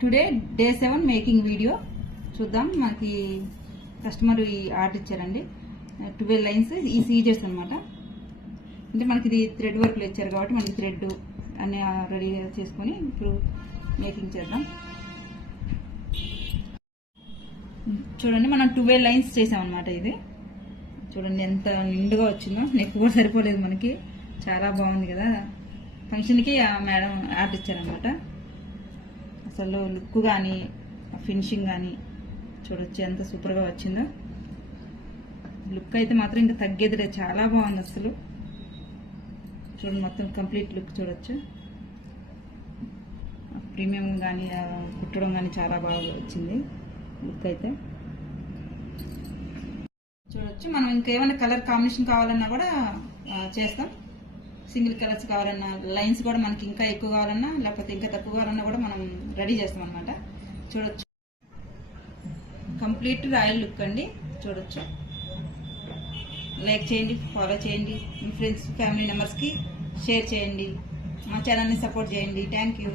Today day 7 making video చూద్దాం. మనకి customer ఈ ఆర్డర్ ఇచ్చారండి, 12 లైన్స్. ఈ సీజర్స్ అనమాట. అంటే మనకి ఇది థ్రెడ్ వర్క్లో ఇచ్చారు కాబట్టి మనకి థ్రెడ్ అన్ని రెడీ చేసుకొని ఇప్పుడు మేకింగ్ చేద్దాం. చూడండి, మనం 12 లైన్స్ చేసామన్నమాట. ఇది చూడండి ఎంత నిండుగా వచ్చిందో. నెక్ కూడా సరిపోలేదు మనకి, చాలా బాగుంది కదా. ఫంక్షన్కి ఆ మేడం ఆర్డర్ ఇచ్చారనమాట. అసలు లుక్ కానీ ఫినిషింగ్ కానీ చూడొచ్చు ఎంత సూపర్గా వచ్చిందో. లుక్ అయితే మాత్రం ఇంకా తగ్గేది లేదు, చాలా బాగుంది అసలు. చూడండి మొత్తం కంప్లీట్ లుక్ చూడొచ్చు. ప్రీమియం కానీ కుట్టడం కానీ చాలా బాగా వచ్చింది లుక్ అయితే చూడొచ్చు. మనం ఇంకేమైనా కలర్ కాంబినేషన్ కావాలన్నా కూడా చేస్తాం. సింగిల్ కలర్స్ కావాలన్నా, లైన్స్ కూడా మనకి ఇంకా ఎక్కువ కావాలన్నా లేకపోతే ఇంకా తక్కువ కావాలన్నా కూడా మనం రెడీ చేస్తాం అనమాట. చూడొచ్చు కంప్లీట్ రాయల్ లుక్ అండి. చూడొచ్చు. లైక్ చేయండి, ఫాలో చేయండి, మీ ఫ్రెండ్స్ ఫ్యామిలీ మెంబర్స్కి షేర్ చేయండి, మా ఛానల్ని సపోర్ట్ చేయండి. Thank you.